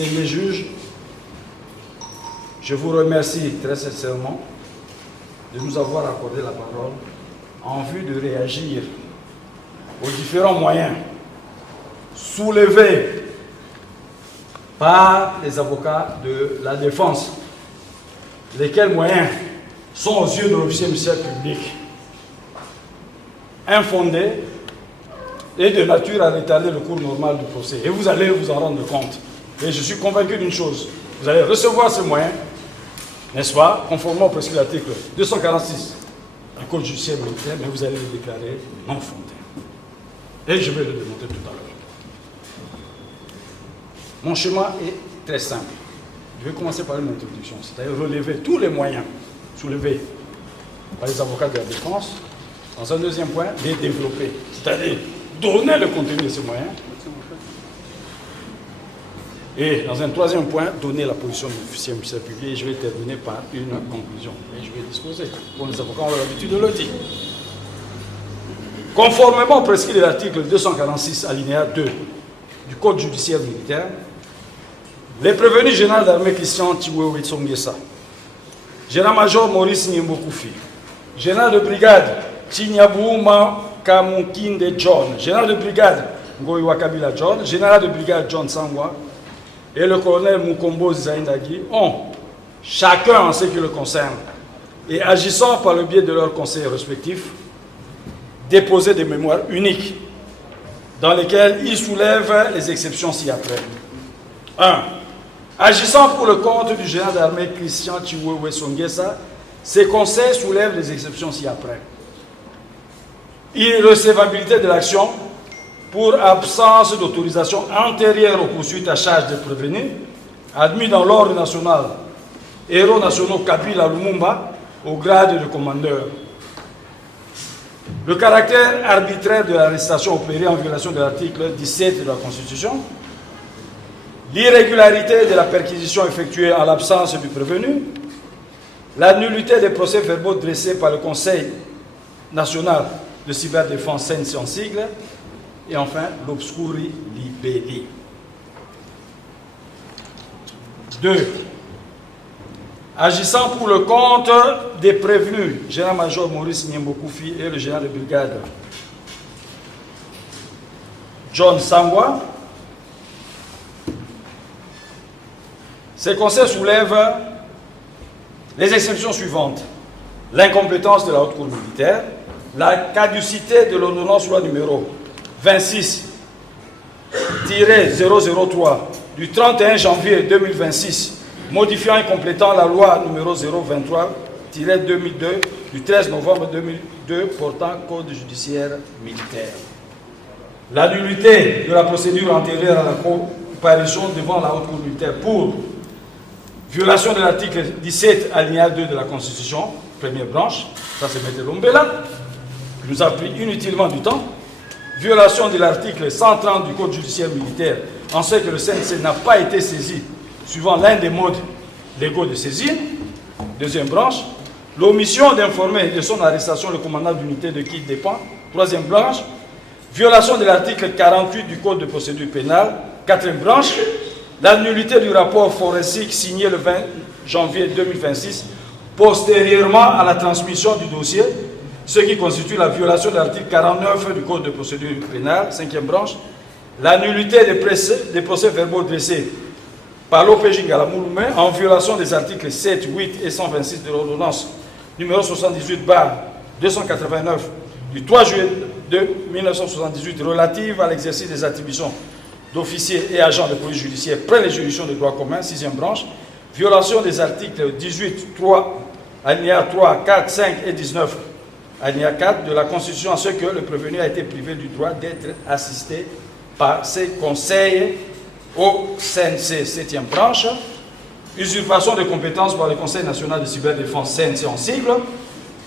distingués juges, je vous remercie très sincèrement de nous avoir accordé la parole en vue de réagir aux différents moyens soulevés par les avocats de la défense, lesquels moyens sont aux yeux de l'officier ministère public infondés et de nature à retarder le cours normal du procès. Et vous allez vous en rendre compte. Et je suis convaincu d'une chose, vous allez recevoir ces moyens, n'est-ce pas, conformément au prescrit l'article 246 du Code judiciaire militaire, mais vous allez les déclarer non fondés. Et je vais le démontrer tout à l'heure. Mon schéma est très simple. Je vais commencer par une introduction, c'est-à-dire relever tous les moyens soulevés par les avocats de la défense. Dans un deuxième point, les développer, c'est-à-dire donner le contenu de ces moyens. Et dans un troisième point, donner la position de l'officier ministère public. Et je vais terminer par une conclusion. Et je vais disposer. Pour les avocats, on a l'habitude de le dire. Conformément au prescrit de l'article 246, alinéa 2 du Code judiciaire militaire, les prévenus général d'armée Christian Chiwewe Tsongesa, général-major Maurice Niembokoufi, général de brigade Chinyabuma Kamukinde John, général de brigade Ngoyiwa Kabila John, général de brigade John Sangwa et le colonel Mukombo Zaindagi ont, chacun en ce qui le concerne, et agissant par le biais de leurs conseils respectifs, déposé des mémoires uniques dans lesquelles ils soulèvent les exceptions ci-après. 1. Agissant pour le compte du général d'armée Christian Chiwewe Tsongesa, ces conseils soulèvent les exceptions ci-après. Irrecevabilité de l'action pour absence d'autorisation antérieure aux poursuites à charge des prévenus, admis dans l'ordre national, héros nationaux Kabila Lumumba, au grade de commandeur. Le caractère arbitraire de l'arrestation opérée en violation de l'article 17 de la Constitution, l'irrégularité de la perquisition effectuée en l'absence du prévenu, la nullité des procès-verbaux dressés par le Conseil national de cyberdéfense CNC en sigle, et enfin l'obscuri libelli. 2. Agissant pour le compte des prévenus, général-major Maurice Niembokoufi et le général de brigade John Sangwa, ces conseils soulèvent les exceptions suivantes: l'incompétence de la haute cour militaire, la caducité de l'ordonnance loi numéro 26-003 du 31 janvier 2026, modifiant et complétant la loi numéro 023-2002 du 13 novembre 2002 portant code judiciaire militaire. La nullité de la procédure antérieure à la comparution devant la haute cour militaire pour violation de l'article 17 alinéa 2 de la Constitution, première branche, ça c'est M. Lombela, qui nous a pris inutilement du temps. Violation de l'article 130 du Code judiciaire militaire, en ce que le CNC n'a pas été saisi suivant l'un des modes légaux de saisine. Deuxième branche, l'omission d'informer de son arrestation le commandant d'unité de qui il dépend. Troisième branche, violation de l'article 48 du Code de procédure pénale. Quatrième branche, la nullité du rapport forensique signé le 20 janvier 2026, postérieurement à la transmission du dossier, ce qui constitue la violation de l'article 49 du Code de procédure pénale. Cinquième branche, la nullité des procès-verbaux dressés par l'OPJ Ngalamouloumé en violation des articles 7, 8 et 126 de l'ordonnance numéro 78/289 du 3 juillet 1978 relative à l'exercice des attributions d'officiers et agents de police judiciaire près les juridictions de droit commun. Sixième branche, violation des articles 18, 3, alinéa 3, 4, 5 et 19, alinéa 4 de la Constitution, en ce que le prévenu a été privé du droit d'être assisté par ses conseils au CNC. Septième branche, usurpation de compétences par le Conseil national de cyberdéfense CNC en sigle,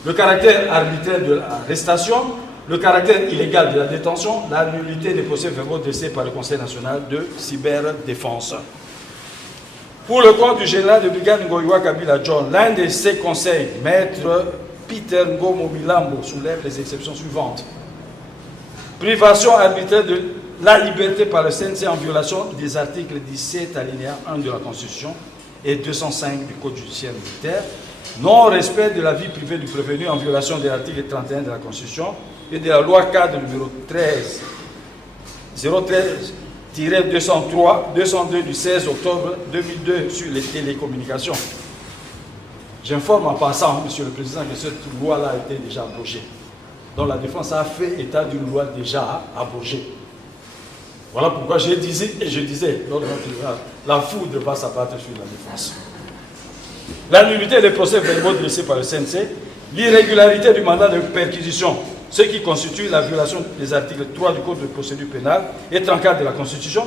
le caractère arbitraire de l'arrestation, le caractère illégal de la détention, la nullité des procès-verbaux dressés par le Conseil national de cyberdéfense. Pour le compte du général de brigade Ngoyiwa Kabila John, l'un de ses conseils, maître Peter Ngomo Milambo, soulève les exceptions suivantes. Privation arbitraire de la liberté par le CNC en violation des articles 17 alinéa 1 de la Constitution et 205 du Code judiciaire militaire, non-respect de la vie privée du prévenu en violation de l'article 31 de la Constitution et de la loi cadre numéro 013-202 du 16 octobre 2002 sur les télécommunications. J'informe en passant, Monsieur le Président, que cette loi-là a été déjà abrogée. Donc la défense a fait état d'une loi déjà abrogée. Voilà pourquoi je disais lors de notre débat, la foudre va s'abattre sur la défense. La nullité des procès verbaux dressés par le CNC, l'irrégularité du mandat de perquisition, ce qui constitue la violation des articles 3 du Code de procédure pénale et 34 de la Constitution,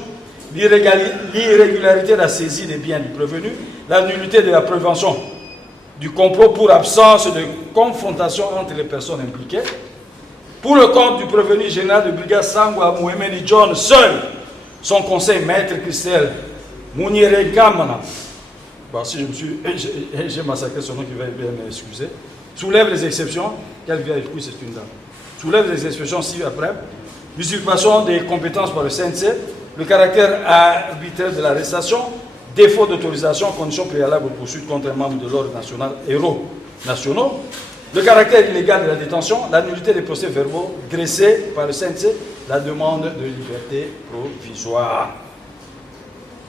l'irrégularité de la saisie des biens du prévenu, la nullité de la prévention du complot pour absence de confrontation entre les personnes impliquées. Pour le compte du prévenu général de brigade Sangwa Mohamed John seul, son conseil maître Christelle Mouniere Kamana, bon, si j'ai massacré son nom qui va bien m'excuser, soulève les exceptions, quelle vieille couille c'est une dame, soulève les exceptions ci-après, l'usurpation des compétences par le CNC, le caractère arbitraire de l'arrestation, défaut d'autorisation, conditions préalables aux poursuites contre un membre de l'ordre national, héros nationaux, le caractère illégal de la détention, la nullité des procès verbaux dressés par le CNC, la demande de liberté provisoire.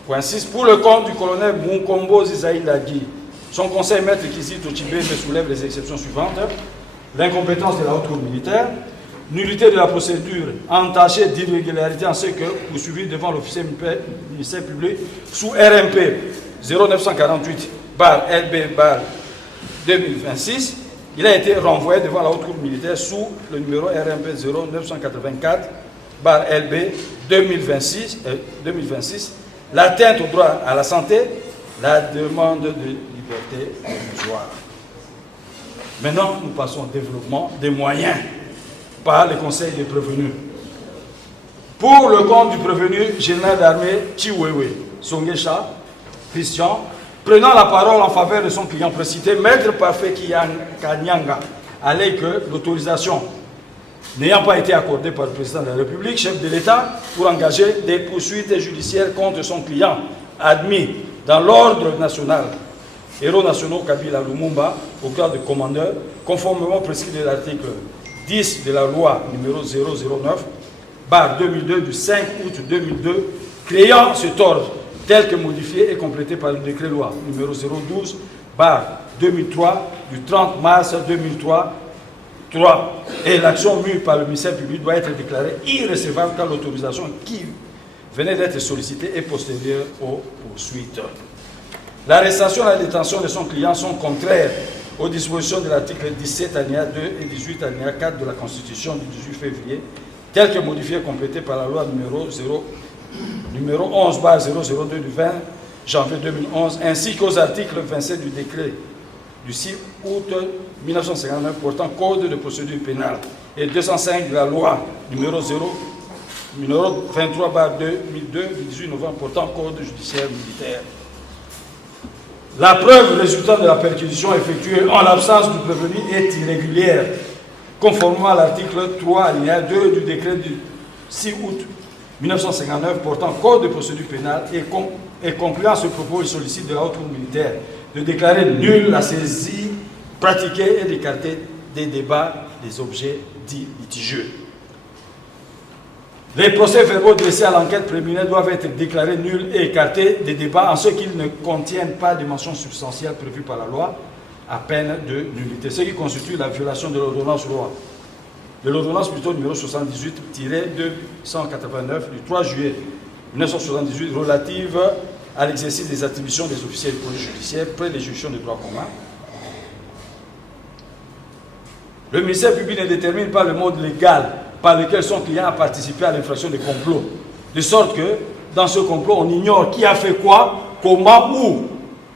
Point 6. Pour le compte du colonel Munkombo Zizaï Lagui, son conseil maître Kizit Tochibé soulève les exceptions suivantes. L'incompétence de la haute cour militaire, nullité de la procédure entachée d'irrégularité en ce que poursuivi devant l'officier ministère public sous RMP 0948/LB/2026. Il a été renvoyé devant la haute cour militaire sous le numéro RMP 0984/LB 2026, l'atteinte au droit à la santé, la demande de liberté provisoire. Maintenant, nous passons au développement des moyens par le conseil des prévenus. Pour le compte du prévenu général d'armée Chiwewe Songesha Christian, prenant la parole en faveur de son client précité, Maître Parfait Kanyanga, allait que l'autorisation n'ayant pas été accordée par le président de la République, chef de l'État, pour engager des poursuites judiciaires contre son client, admis dans l'ordre national, héros nationaux Kabila Lumumba, au grade de commandeur, conformément prescrit de l'article 10 de la loi numéro 009/2002 du 5 août 2002, créant cet ordre tel que modifié et complété par le décret-loi numéro 012/2003 du 30 mars 2003. Et l'action mue par le ministère public doit être déclarée irrecevable quand l'autorisation qui venait d'être sollicitée est postérieure aux poursuites. L'arrestation et la détention de son client sont contraires aux dispositions de l'article 17 alinéa 2 et 18 alinéa 4 de la Constitution du 18 février, tel que modifié et complété par la loi numéro 11/002 du 20 janvier 2011, ainsi qu'aux articles 27 du décret du 6 août 1959 portant code de procédure pénale et 205 de la loi numéro 23/2002 du 18 novembre portant code judiciaire militaire. La preuve résultant de la perquisition effectuée en l'absence du prévenu est irrégulière, conformément à l'article 3 alinéa 2 du décret du 6 août 1959 portant code de procédure pénale et concluant ce propos, il sollicite de la haute cour militaire de déclarer nulle la saisie pratiquée et d'écarter des débats des objets dits litigieux. Les procès-verbaux dressés à l'enquête préliminaire doivent être déclarés nuls et écartés des débats en ce qu'ils ne contiennent pas de mentions substantielles prévues par la loi à peine de nullité, ce qui constitue la violation de l'ordonnance loi. De l'ordonnance plutôt numéro 78-289 du 3 juillet 1978 relative à l'exercice des attributions des officiers de police judiciaire près des juridictions de droit commun. Le ministère public ne détermine pas le mode légal par lequel son client a participé à l'infraction de complot. De sorte que, dans ce complot, on ignore qui a fait quoi, comment, où,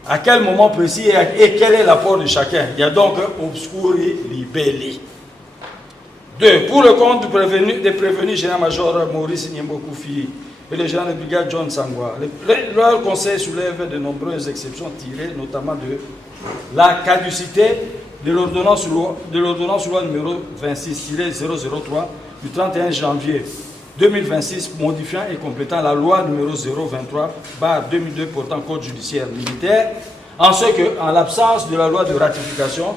à quel moment précis et quel est l'apport de chacun. Il y a donc obscuri libelli. 2. Pour le compte des prévenus général-major Maurice Niembokoufi et le général de brigade John Sangwa, leur conseil soulève de nombreuses exceptions tirées notamment de la caducité de l'ordonnance loi numéro 26-003 du 31 janvier 2026 modifiant et complétant la loi numéro 023/2002 portant code judiciaire militaire, en ce que, en l'absence de la loi de ratification,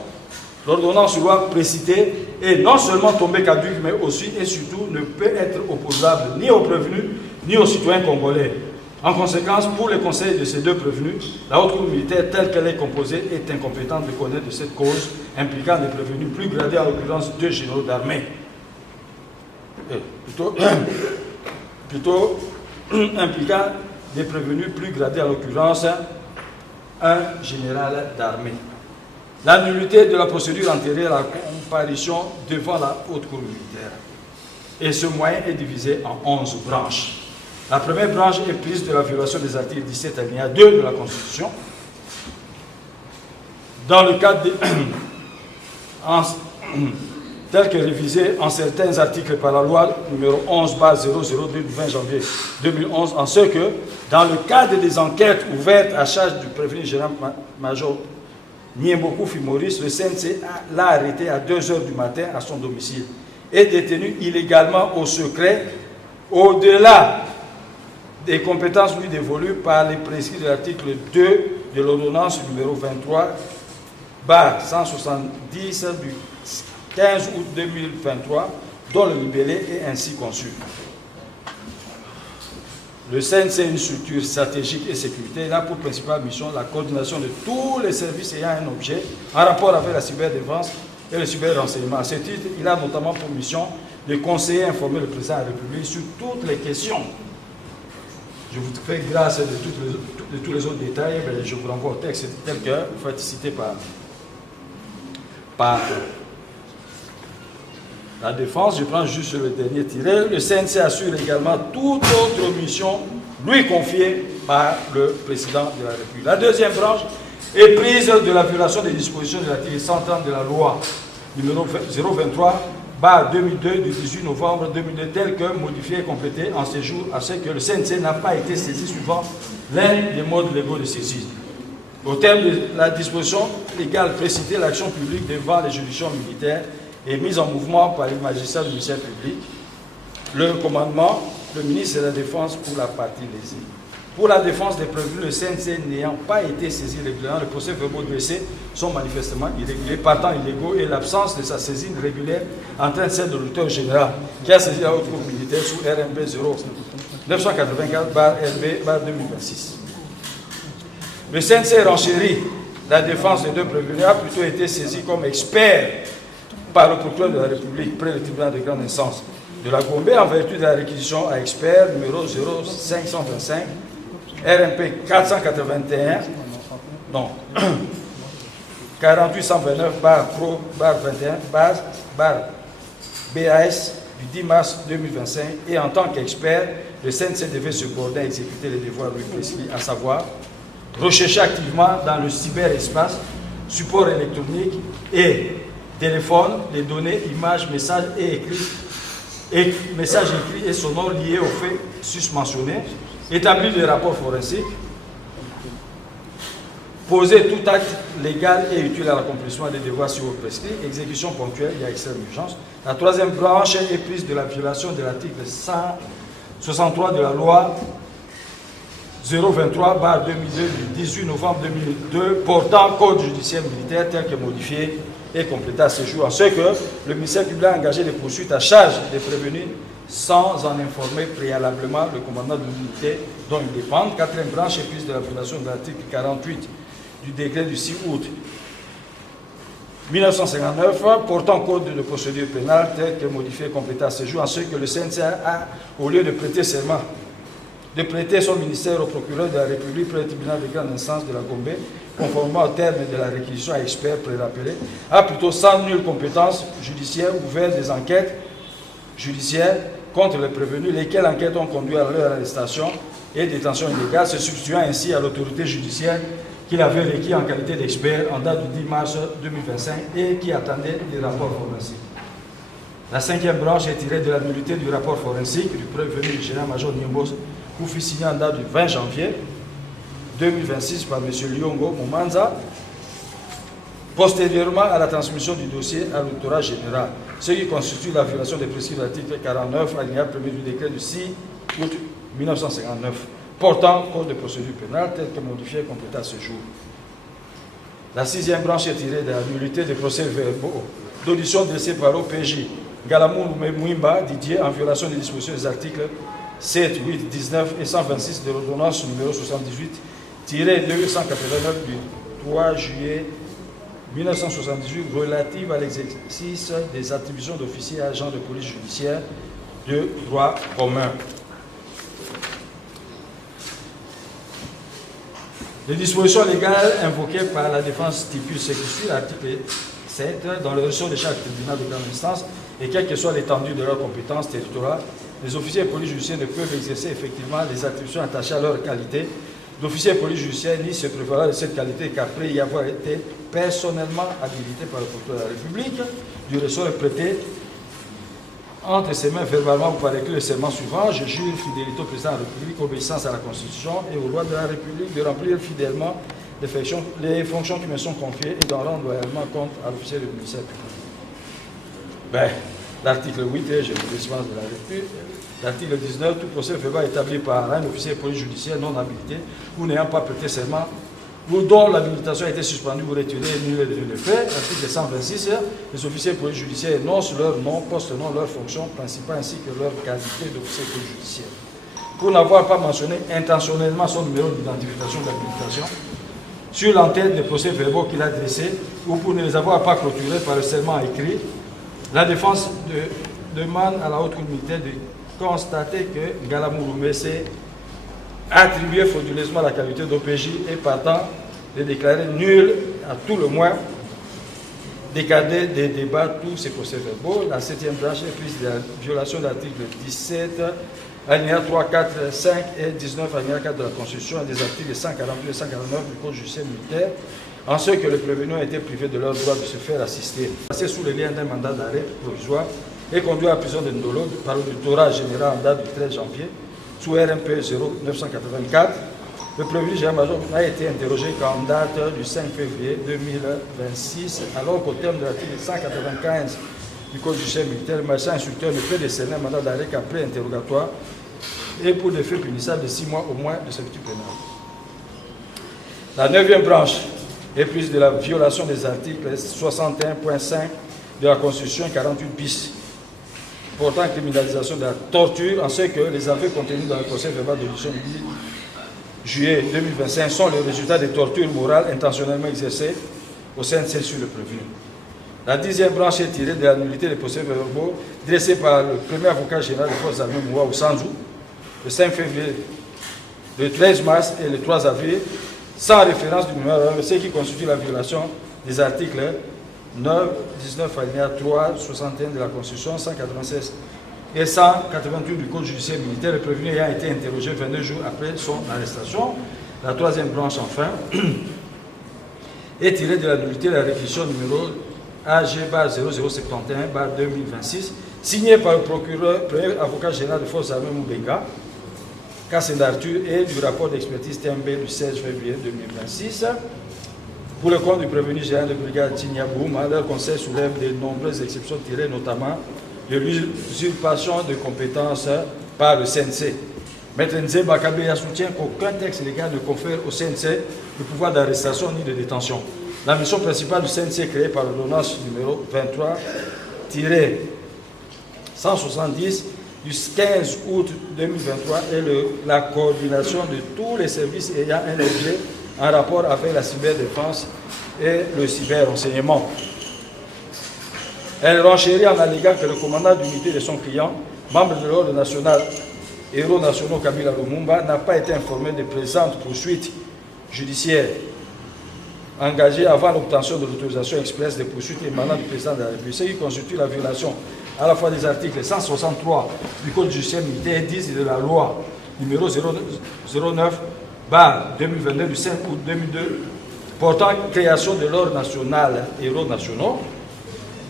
l'ordonnance loi précitée est non seulement tombée caduque, mais aussi et surtout ne peut être opposable ni aux prévenus ni aux citoyens congolais. En conséquence, pour les conseils de ces deux prévenus, la haute cour militaire telle qu'elle est composée est incompétente de connaître de cette cause impliquant des prévenus plus gradés, en l'occurrence deux généraux d'armée. Plutôt impliquant des prévenus plus gradés, en l'occurrence un général d'armée. La nullité de la procédure antérieure à la comparution devant la haute cour militaire. Et ce moyen est divisé en 11 branches. La première branche est prise de la violation des articles 17 alinéa 2 de la Constitution. Dans le cadre tel que révisé en certains articles par la loi numéro 11/002 du 20 janvier 2011, en ce que, dans le cadre des enquêtes ouvertes à charge du prévenu général-major Niemboku Maurice, le CNC l'a arrêté à 2 h du matin à son domicile et détenu illégalement au secret, au-delà des compétences lui dévolues par les prescrits de l'article 2 de l'ordonnance numéro 23/170 du 15 août 2023, dont le libellé est ainsi conçu. Le CNC est une structure stratégique et sécurité. Il a pour principale mission la coordination de tous les services ayant un objet en rapport avec la cyberdéfense et le cyberrenseignement. À ce titre, il a notamment pour mission de conseiller et informer le président de la République sur toutes les questions. Je vous fais grâce de tous les autres détails, mais je vous renvoie au texte tel que vous faites citer par la défense. Je prends juste le dernier tiré. Le CNC assure également toute autre mission lui confiée par le président de la République. La deuxième branche est prise de la violation des dispositions de l'article 130 de la loi numéro 023/2002 du 18 novembre 2002, tel que modifié et complété en séjour, à ce que le CNC n'a pas été saisi suivant l'un des modes légaux de saisie. Au terme de la disposition légale précitée, l'action publique devant les juridictions militaires est mise en mouvement par les magistrats du ministère public, le commandement, le ministre de la Défense pour la partie lésée. Pour la défense des prévenus, le CNC n'ayant pas été saisi régulièrement, les procès-verbaux dressés sont manifestement irréguliers, partant illégaux, et l'absence de sa saisine régulière entraîne celle de l'auteur général qui a saisi la haute cour militaire sous RMB 0984-RB/2026. Le CNC renchérit la défense des deux prévenus a plutôt été saisi comme expert par le procureur de la République près du tribunal de grande instance de la Gombe en vertu de la réquisition à expert numéro 0525 RMP 481 non 4829/Pro/21/BAS du 10 mars 2025 et en tant qu'expert, le CNC devait se border à exécuter les devoirs lui prescrits, à savoir rechercher activement dans le cyberespace, support électronique et téléphone, les données, images, messages et messages écrits et sonores liés aux faits susmentionnés, établir des rapports forensiques, poser tout acte légal et utile à l'accomplissement des devoirs sur prescrits, exécution ponctuelle et à extrême urgence. La troisième branche est prise de la violation de l'article 163 de la loi 023/2002 du 18 novembre 2002 portant code judiciaire militaire tel que modifié et complété à ce jour, en ce que le ministère public a engagé des poursuites à charge des prévenus sans en informer préalablement le commandant de l'unité dont ils dépendent. Quatrième branche est prise de la violation de l'article 48 du décret du 6 août 1959 portant code de procédure pénale tel que modifié et complété à ce jour, en ce que le CNC a, au lieu de prêter serment, de prêter son ministère au procureur de la République près du tribunal de grande instance de la Gombe, conformément au terme de la réquisition à expert pré-rappelé, a plutôt sans nulle compétence judiciaire ouvert des enquêtes judiciaires contre les prévenus, lesquelles enquêtes ont conduit à leur arrestation et détention illégale, se substituant ainsi à l'autorité judiciaire qu'il avait requis en qualité d'expert en date du 10 mars 2025 et qui attendait des rapports forensiques. La cinquième branche est tirée de la nullité du rapport forensique du prévenu général-major Niembos Koufi signé en date du 20 janvier 2026 par M. Liongo Momanza, postérieurement à la transmission du dossier à l'autorat général, ce qui constitue la violation des principes de l'article 49, alinéa 1er du décret du 6 août 1959, portant code de procédure pénale tel que modifié et complété à ce jour. La sixième branche est tirée de la nullité des procès-verbaux d'audition dressés par OPJ Galamou Mouimba Didier en violation des dispositions des articles 7, 8, 19 et 126 de l'ordonnance numéro 78-289 du 3 juillet 1978 relative à l'exercice des attributions d'officiers et agents de police judiciaire de droit commun. Les dispositions légales invoquées par la défense stipulent ce qui suit l'article 7 dans le ressort de chaque tribunal de grande instance et quelle que soit l'étendue de leurs compétences territoriales, les officiers de police judiciaire ne peuvent exercer effectivement les attributions attachées à leur qualité d'officier de police judiciaire ni se prévaloir de cette qualité qu'après y avoir été personnellement habilité par le procureur de la République du ressort prêté entre ses mains verbalement ou par écrit le serment suivant: je jure fidélité au président de la République, obéissance à la Constitution et aux lois de la République, de remplir fidèlement les fonctions qui me sont confiées et d'en rendre loyalement compte à l'officier du ministère public. L'article 8, je vous dispense de la lecture. L'article 19, tout procès verbal établi par un officier de police judiciaire non habilité ou n'ayant pas prêté serment ou dont l'habilitation a été suspendue ou retirée et nul le fait. Article 126, les officiers de police judiciaire énoncent leur nom, poste-nom, leur fonction principale ainsi que leur qualité d'officier de police judiciaire. Pour n'avoir pas mentionné intentionnellement son numéro d'identification de l'habilitation sur l'entête des procès-verbaux qu'il a dressés ou pour ne les avoir pas clôturés par le serment écrit, la défense demande à la haute cour militaire de constater que Galamou Roumbé s'est attribué frauduleusement la qualité d'OPJ et partant de déclarer nul, à tout le moins, décader des débats tous ces procès-verbaux. La septième branche est prise de la violation de l'article 17, alinéa 3, 4, 5 et 19, alinéa 4 de la Constitution et des articles 148 et 149 du Code judiciaire militaire, en ce que les prévenus ont été privés de leur droit de se faire assister. Passé sous les liens d'un mandat d'arrêt provisoire et conduit à la prison de Ndolo par l'autorat général en date du 13 janvier, sous RMP 0984. Le prévenu général-major n'a été interrogé qu'en date du 5 février 2026, alors qu'au terme de l'article 195 du Code judiciaire militaire, le magistrat instructeur ne peut décerner un mandat d'arrêt qu'après interrogatoire et pour des faits punissables de 6 mois au moins de servitude pénale. La neuvième branche est prise de la violation des articles 61.5 de la Constitution 48 bis, portant criminalisation de la torture, en ce que les aveux contenus dans le procès verbal d'audition du 10 juillet 2025 sont le résultat des tortures morales intentionnellement exercées au CNC sur le prévenu. La dixième branche est tirée de la nullité des procès-verbaux dressés par le premier avocat général des forces armées Moua Ousanzou, le 5 février, le 13 mars et le 3 avril, sans référence du numéro, ce qui constitue la violation des articles 9, 19, alinéa 3, 61 de la Constitution, 196 et 188 du Code judiciaire militaire, le prévenu ayant été interrogé 22 jours après son arrestation. La troisième branche, enfin, est tirée de la nullité de la réquisition numéro AG-0071-2026, signée par le procureur, premier avocat général de forces armées Moubenga, Kassem Arthur, et du rapport d'expertise TMB du 16 février 2026. Pour le compte du prévenu général de brigade Tinia Bouma, leur conseil soulève de nombreuses exceptions tirées notamment de l'usurpation de compétences par le CNC. Maître Nzé Bakabeya soutient qu'aucun texte légal ne confère au CNC le pouvoir d'arrestation ni de détention. La mission principale du CNC créée par l'ordonnance numéro 23-170 du 15 août 2023 est la coordination de tous les services ayant un objet en rapport avec la cyberdéfense et le cyberrenseignement. Elle renchérit en alléguant que le commandant d'unité de son client, membre de l'ordre national, héros nationaux Kabila Lumumba, n'a pas été informé des présentes poursuites judiciaires engagées avant l'obtention de l'autorisation expresse des poursuites émanant du président de la République, ce qui constitue la violation à la fois des articles 163 du Code judiciaire militaire et 10 de la loi numéro 09/2022 du 5 août 2002 portant création de l'ordre national héros nationaux.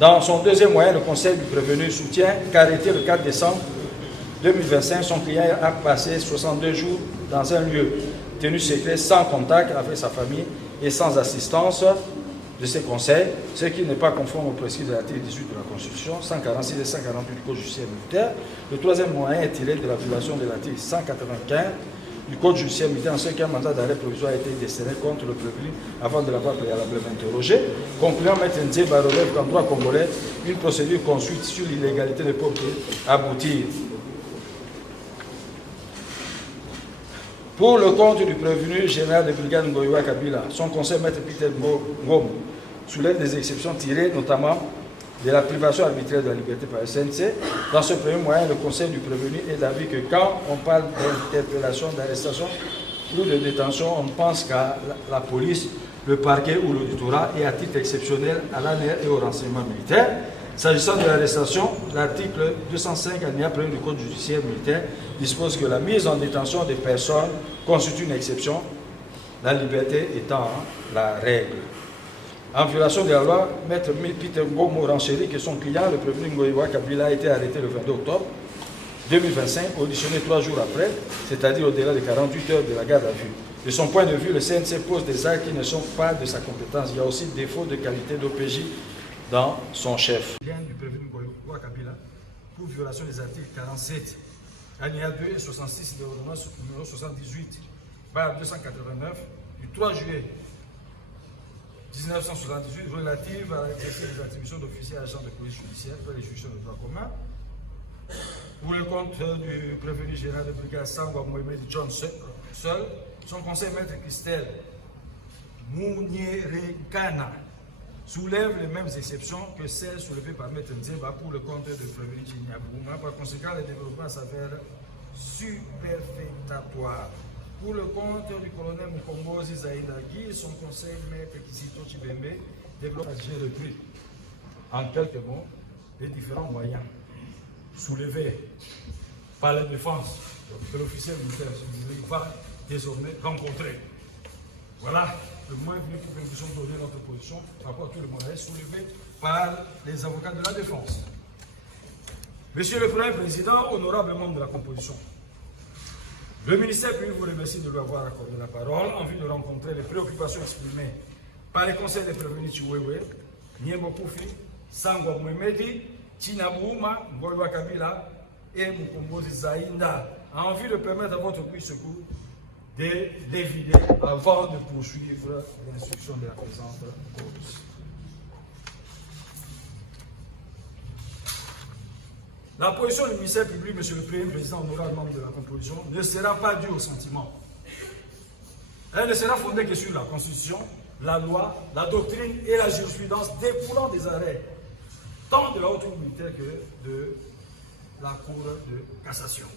Dans son deuxième moyen, le Conseil du prévenu soutient qu'arrêté le 4 décembre 2025, son client a passé 62 jours dans un lieu tenu secret, sans contact avec sa famille et sans assistance de ces conseils, ce qui n'est pas conforme aux prescrits de l'article 18 de la Constitution, 146 et 148 du Code judiciaire militaire. Le troisième moyen est tiré de la violation de l'article 195 du Code judiciaire militaire, en ce qu'un mandat d'arrêt provisoire a été décerné contre le prévenu avant de l'avoir préalablement interrogé. Concluant, Maître Nzeba relève qu'en droit congolais, une procédure construite sur l'illégalité ne peut aboutir. Pour le compte du prévenu général de brigade Ngoïwa Kabila, son conseil Maître Peter Ngom soulève des exceptions tirées notamment de la privation arbitraire de la liberté par le CNC. Dans ce premier moyen, le conseil du prévenu est d'avis que quand on parle d'interpellation, d'arrestation ou de détention, on pense qu'à la police, le parquet ou l'auditorat et à titre exceptionnel à l'ANR et au renseignement militaire. S'agissant de l'arrestation, l'article 205 alinéa 1 du Code judiciaire militaire dispose que la mise en détention des personnes constitue une exception, la liberté étant la règle. En violation de la loi, Maître Peter Ngom renchérit que son client, le prévenu Ngoïwa Kabila, a été arrêté le 22 octobre 2025, auditionné 3 jours après, c'est-à-dire au-delà de 48 heures de la garde à vue. De son point de vue, le CNC pose des actes qui ne sont pas de sa compétence. Il y a aussi défaut de qualité d'OPJ dans son chef. Lien du prévenu Ngoïwa Kabila pour violation des articles 47, alinéa 2 et 66 de l'ordonnance numéro 78, barre 289, du 3 juillet 1978 relative à l'exercice des attributions d'officiers agents de police judiciaire pour les juridictions de droit commun. Pour le compte du prévenu général de brigade Sangwa Mohamed John Seul, son conseil Maître Christelle Mounirekana soulève les mêmes exceptions que celles soulevées par Maître Nzeba pour le compte de prévenu Chignabouma. Par conséquent, le développement s'avère superfétatoire. Pour le compte du colonel Mukombozi Zaïdagui, son conseil Maître Kizito Chibembe développe à gérer le prix. En quelques mots, les différents moyens soulevés par la défense de l'officier militaire va désormais rencontrer. Voilà le moins venu pour que nous puissions donner notre position par rapport à tous les moyens soulevés par les avocats de la défense. Monsieur le Premier Président, honorable membre de la composition, le ministère public vous remercie de lui avoir accordé la parole en vue de rencontrer les préoccupations exprimées par les conseils des prévenus Chiwewe, Niembo Koufi, Sangwa Mwemedi, Chinabouma, Ngoïwa Kabila et Mukombozi Zaïnda, en vue de permettre à votre puits secours de l'évider avant de poursuivre l'instruction de la présente cause. La position du ministère public, Monsieur le Premier Président, honorable membre de la composition, ne sera pas due au sentiment. Elle ne sera fondée que sur la Constitution, la loi, la doctrine et la jurisprudence découlant des arrêts, tant de la haute cour militaire que de la Cour de cassation.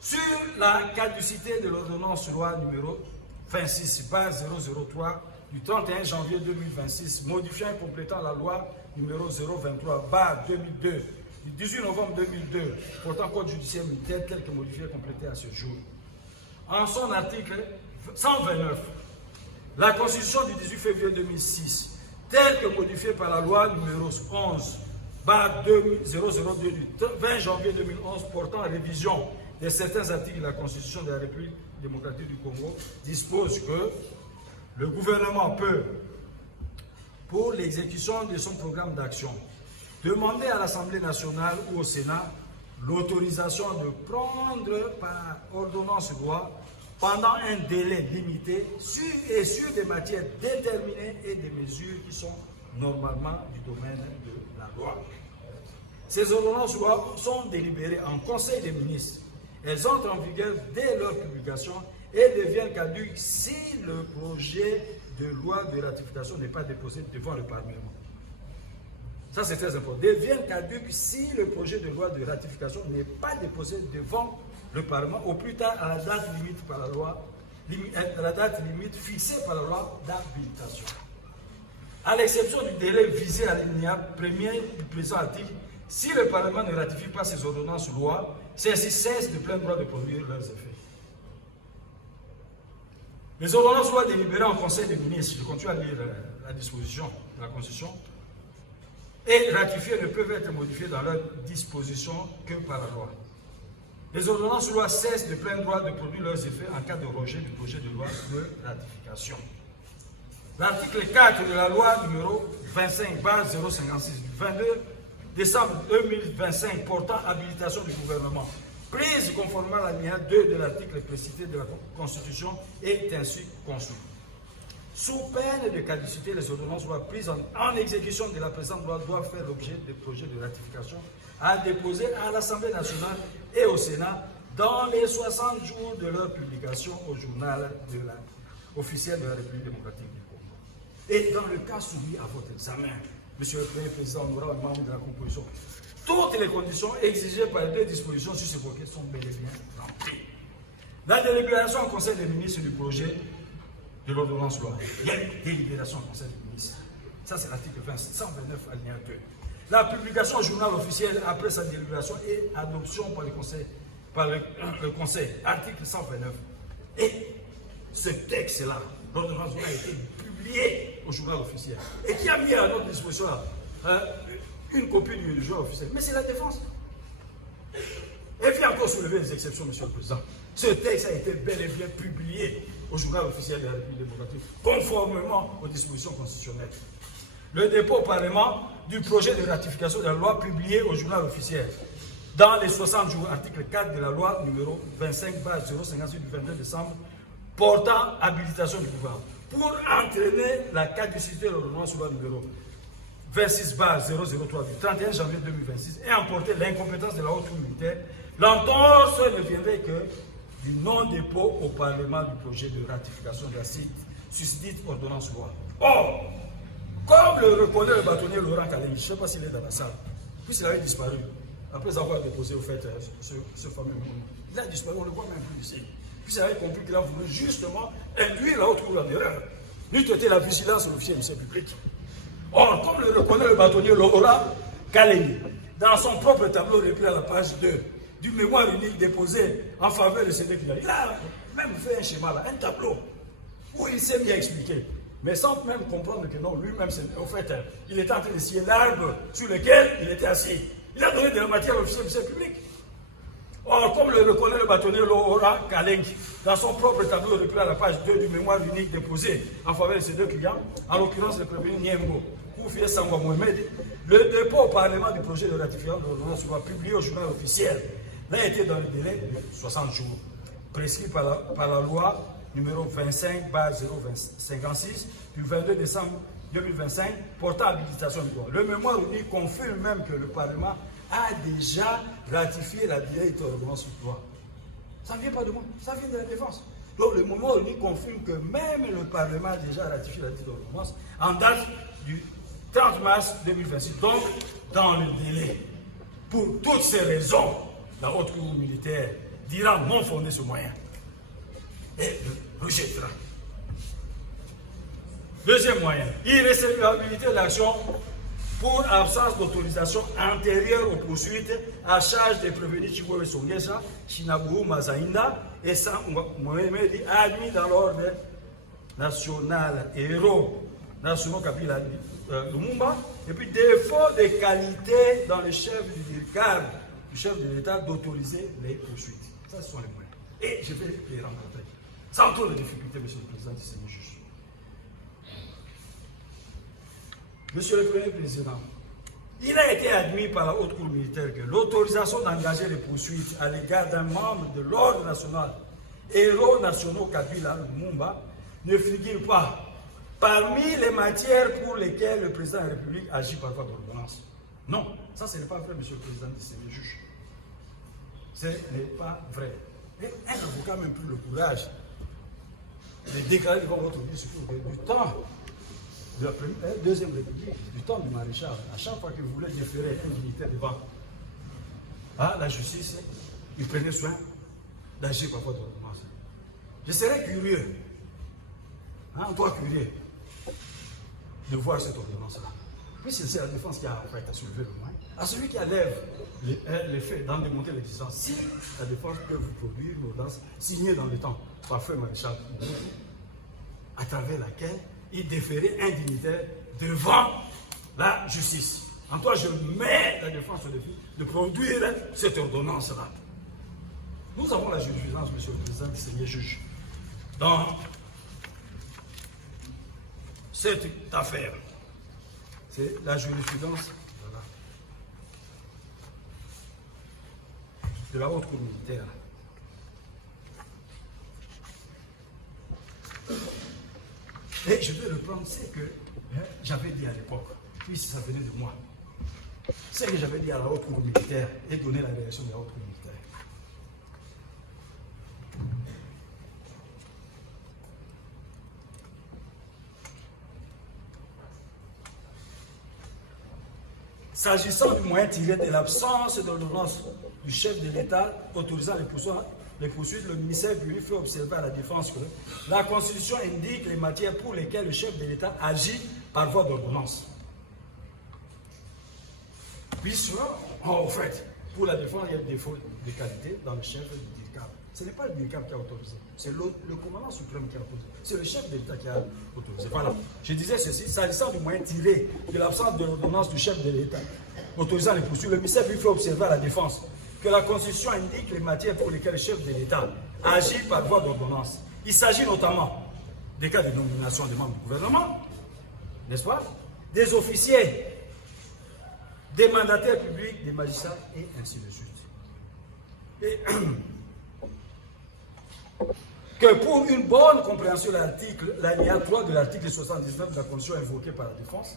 Sur la caducité de l'ordonnance loi numéro 26/003 du 31 janvier 2026, modifiant et complétant la loi numéro 023/2002 du 18 novembre 2002 portant code judiciaire militaire tel que modifié et complété à ce jour. En son article 129, la Constitution du 18 février 2006, telle que modifiée par la loi numéro 11/002 du 20 janvier 2011 portant révision de certains articles de la Constitution de la République démocratique du Congo, dispose que le gouvernement peut, pour l'exécution de son programme d'action, demander à l'Assemblée nationale ou au Sénat l'autorisation de prendre par ordonnance loi pendant un délai limité sur des matières déterminées et des mesures qui sont normalement du domaine de la loi. Ces ordonnances loi sont délibérées en Conseil des ministres. Elles entrent en vigueur dès leur publication et deviennent caduques si le projet de loi de ratification n'est pas déposé devant le Parlement. Ça, c'est très important. Deviennent caduques si le projet de loi de ratification n'est pas déposé devant le Parlement, au plus tard à la date limite par la loi, à la date limite fixée par la loi d'habilitation. À l'exception du délai visé à l'alinéa premier du présent article, si le Parlement ne ratifie pas ces ordonnances loi, celles-ci cessent de plein droit de produire leurs effets. Les ordonnances loi délibérées en Conseil des ministres, je continue à lire la disposition de la Constitution, et ratifiées ne peuvent être modifiées dans leur disposition que par la loi. Les ordonnances loi cessent de plein droit de produire leurs effets en cas de rejet du projet de loi de ratification. l'article 4 de la loi numéro 25/056 du 22 décembre 2025 portant habilitation du gouvernement, prise conformément à l'alinéa 2 de l'article précité de la Constitution, est ainsi conçue. Sous peine de caducité, les ordonnances loi prises en exécution de la présente loi doivent faire l'objet de projets de ratification à déposer à l'Assemblée nationale et au Sénat dans les 60 jours de leur publication au journal officiel de la République démocratique du Congo. Et dans le cas soumis à votre examen, Monsieur le Premier Président, honorable membre de la composition, toutes les conditions exigées par les deux dispositions sur ce paquet sont bel et bien remplies. La délibération au Conseil des ministres du projet de l'ordonnance loi. Il y a une délibération au Conseil des ministres. Ça, c'est l'article 129, alinéa 2. La publication au journal officiel après sa délibération et adoption par le Conseil, article 129. Et ce texte-là, l'ordonnance loi a été publié au journal officiel. Et qui a mis à notre disposition là une copie du journal officiel? Mais c'est la défense. Et puis encore soulever les exceptions, Monsieur le Président. Ce texte a été bel et bien publié au journal officiel de la République démocratique, conformément aux dispositions constitutionnelles. Le dépôt au Parlement du projet de ratification de la loi publié au journal officiel dans les 60 jours, article 4 de la loi numéro 25/058 du 22 décembre, portant habilitation du gouvernement, pour entraîner la caducité de l'ordonnance loi numéro 26/003 du 31 janvier 2026 et emporter l'incompétence de la haute cour militaire, l'entorse ne viendrait que du non-dépôt au Parlement du projet de ratification de la susdite ordonnance loi. Or, comme le reconnaît le bâtonnier Laurent Kaleng, je ne sais pas s'il est dans la salle, puisqu'il avait disparu, après avoir déposé au fait ce fameux monument, il a disparu, on ne le voit même plus ici. Puis il avait compris qu'il a voulu justement induire la haute cour en erreur. N'eût été la vigilance de l'officier du public. Or, comme le reconnaît le bâtonnier Laurent Kaleng, dans son propre tableau repris à la page 2, du mémoire unique déposé en faveur de ce client. Il a même fait un schéma là, un tableau, où il s'est bien expliqué, mais sans même comprendre que non, lui-même, au fait, il était en train de scier l'arbre sur lequel il était assis. Il a donné de la matière à l'officier du service public. Or, comme le reconnaît le bâtonnier Laurent Kaleng, dans son propre tableau repris à la page 2 du mémoire unique déposé en faveur de ces deux clients, en l'occurrence le premier Niembo, Koufié Sangwa Mohamed, le dépôt au Parlement du projet de ratification de l'ordonnance soit publié au journal officiel l'a été dans le délai de 60 jours, prescrit par la loi numéro 25/056 du 22 décembre 2025 portant habilitation du droit. Le mémoire unique confirme même que le Parlement a déjà ratifié la dite ordonnance du droit. Ça ne vient pas de moi, ça vient de la défense. Donc le mémoire unique confirme que même le Parlement a déjà ratifié la dite ordonnance en date du 30 mars 2026, donc dans le délai. Pour toutes ces raisons, la haute cour militaire dira non fondé ce moyen et le rejettera. Deuxième moyen, irrécevabilité de l'action pour absence d'autorisation antérieure aux poursuites à charge des prévenus Chiboué Songesha, Chinabou Mazaïnda et Sam Mohamed admis dans l'ordre national héros nationaux Kabila Lumumba, et puis défaut de qualité dans le chef du DIRCAD, du chef de l'État, d'autoriser les poursuites. Ça, ce sont les moyens. Et je vais les rencontrer. Sans trop de difficultés, Monsieur le Président, si c'est le juge. Monsieur le Premier Président, il a été admis par la Haute Cour militaire que l'autorisation d'engager les poursuites à l'égard d'un membre de l'ordre national, héros nationaux Kabila Lumumba, ne figure pas parmi les matières pour lesquelles le président de la République agit par voie d'ordonnance. Non, ça ce n'est pas vrai, Monsieur le Président, c'est le juge. Ce n'est pas vrai. Et un avocat n'a même plus le courage de déclarer devant votre vie surtout du temps de la deuxième République, du temps du maréchal, à chaque fois que vous voulez déférer un militaire devant la justice, il prenait soin d'agir par voie d'ordonnance. Je serais curieux, toi curieux, de voir cette ordonnance-là. Puis c'est la défense qui a soulevé le moins. À celui qui enlève les faits dans démonter l'existence, si la défense peut vous produire une ordonnance signée dans le temps par feu maréchal, à travers laquelle il déférait un dignitaire devant la justice. En toi, je mets la défense au défi de produire cette ordonnance-là. Nous avons la jurisprudence, Monsieur le Président, du Seigneur juge. Dans cette affaire. C'est la jurisprudence voilà, de la haute cour militaire. Et je vais reprendre ce que j'avais dit à l'époque, puisque ça venait de moi. Ce que j'avais dit à la haute cour militaire et donné la réaction de la haute cour militaire. S'agissant du moyen tiré de l'absence de l'ordonnance du chef de l'État autorisant les poursuites, le ministère public fait observer à la défense que la Constitution indique les matières pour lesquelles le chef de l'État agit par voie d'ordonnance. Puis cela, en fait, pour la défense, il y a des défauts de qualité dans le chef du DIRCAP. Ce n'est pas le DIRCAP qui a autorisé, c'est le commandant suprême qui a autorisé. C'est le chef de l'État qui a autorisé. Voilà. Je disais ceci, s'agissant du moyen tiré de l'absence de l'ordonnance du chef de l'État autorisant les poursuites, le ministère lui fait observer à la défense que la Constitution indique les matières pour lesquelles le chef de l'État agit par voie d'ordonnance. Il s'agit notamment des cas de nomination des membres du gouvernement, n'est-ce pas? Des officiers, des mandataires publics, des magistrats et ainsi de suite. Et que pour une bonne compréhension de l'article, l'alinéa 3 de l'article 79 de la Constitution invoquée par la défense,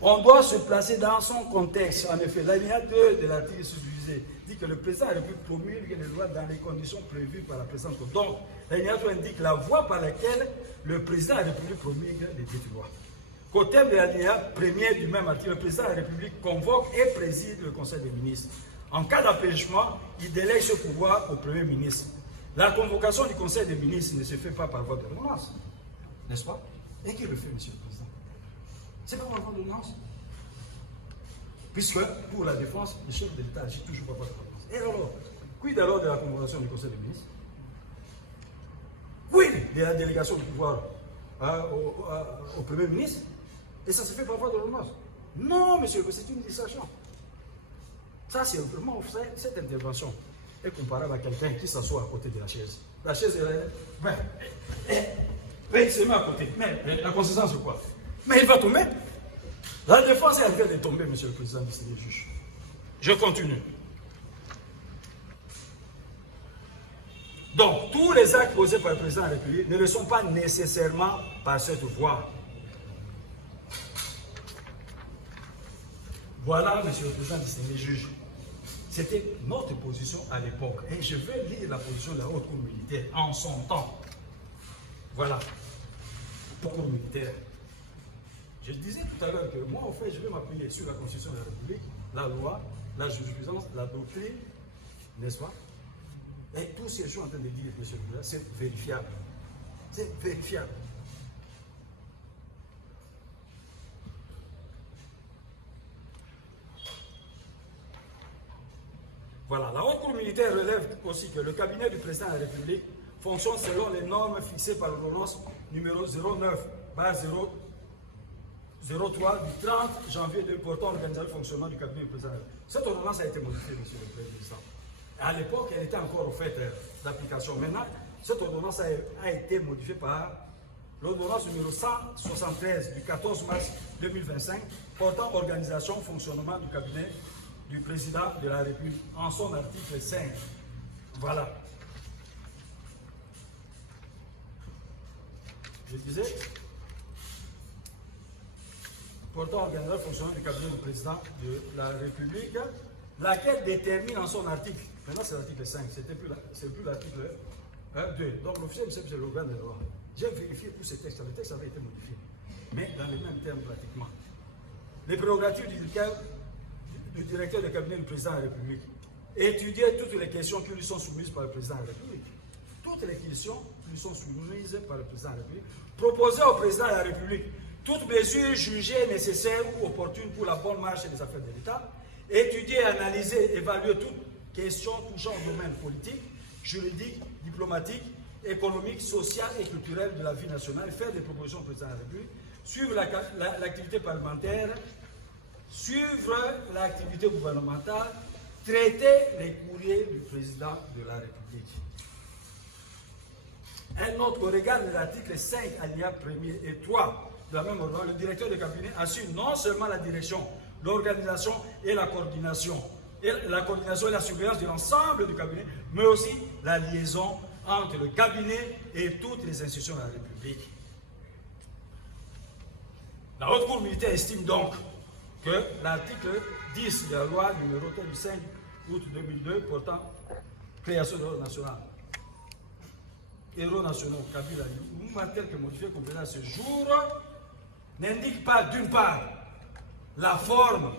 on doit se placer dans son contexte. En effet, l'alinéa 2 de l'article susvisé dit que le président de la République promulgue les lois dans les conditions prévues par la présente loi. Donc, l'alinéa 3 indique la voie par laquelle le président de la République promulgue les dites lois. Qu'au terme de l'alinéa premier du même article, le président de la République convoque et préside le Conseil des ministres. En cas d'empêchement, il délègue ce pouvoir au Premier ministre. La convocation du Conseil des ministres ne se fait pas par voie d'ordonnance, n'est-ce pas? Et qui le fait, Monsieur le Président? C'est pas par voie d'ordonnance. Puisque, pour la défense, le chef de l'État agit toujours par voie d'ordonnance. Et alors, quid alors de la convocation du Conseil des ministres? Oui, de la délégation du pouvoir au Premier ministre. Et ça se fait par voie d'ordonnance. Non, monsieur, c'est une distraction. Ça, c'est vraiment, cette intervention est comparable à quelqu'un qui s'assoit à côté de la chaise. La chaise, il se met à côté. Mais la conséquence, c'est quoi? Mais il va tomber. La défense est en train de tomber, monsieur le président du juge. Je continue. Donc, tous les actes posés par le président de la République ne le sont pas nécessairement par cette voie. Voilà, monsieur le président du juge. C'était notre position à l'époque. Et je vais lire la position de la haute cour militaire en son temps. Voilà. Haute cour militaire. Je disais tout à l'heure que moi, en fait, je vais m'appuyer sur la Constitution de la République, la loi, la jurisprudence, la doctrine, n'est-ce pas? Et tout ce que je suis en train de dire, monsieur le président, c'est vérifiable. C'est vérifiable. Voilà, la haute cour militaire relève aussi que le cabinet du président de la République fonctionne selon les normes fixées par l'ordonnance numéro 09/03 du 30 janvier 2000 portant l'organisation et le fonctionnement du cabinet du président de la République. Cette ordonnance a été modifiée, monsieur le président. À l'époque, elle était encore au fait d'application. Maintenant, cette ordonnance a été modifiée par l'ordonnance numéro 173 du 14 mars 2025 portant organisation et fonctionnement du cabinet du président de la République en son article 5. Voilà. Je disais, portant organisation et fonctionnement du cabinet du président de la République, laquelle détermine en son article, maintenant c'est l'article 5, c'est plus l'article 2. Donc l'officier c'est l'organe de loi. J'ai vérifié tous ces textes, le texte avait été modifié, mais dans les mêmes termes pratiquement. Les prérogatives du directeur du cabinet du président de la République, étudier toutes les questions qui lui sont soumises par le président de la République. Toutes les questions qui lui sont soumises par le président de la République. Proposer au président de la République toute mesure jugée nécessaire ou opportune pour la bonne marche des affaires de l'État. Étudier, analyser, évaluer toutes questions touchant au domaine politique, juridique, diplomatique, économique, social et culturel de la vie nationale. Faire des propositions au président de la République. Suivre l'activité parlementaire. Suivre l'activité gouvernementale, traiter les courriers du président de la République. Un autre regard de l'article 5, alinéa 1er et 3 de la même ordonnance, le directeur de cabinet assure non seulement la direction, l'organisation et la coordination, et la surveillance de l'ensemble du cabinet, mais aussi la liaison entre le cabinet et toutes les institutions de la République. La Haute Cour militaire estime donc que l'article 10 de la loi numéro 5 du 5 août 2002 portant création de l'ordre national, héros nationaux, Kabila, tel que modifié comme à ce jour, n'indique pas d'une part la forme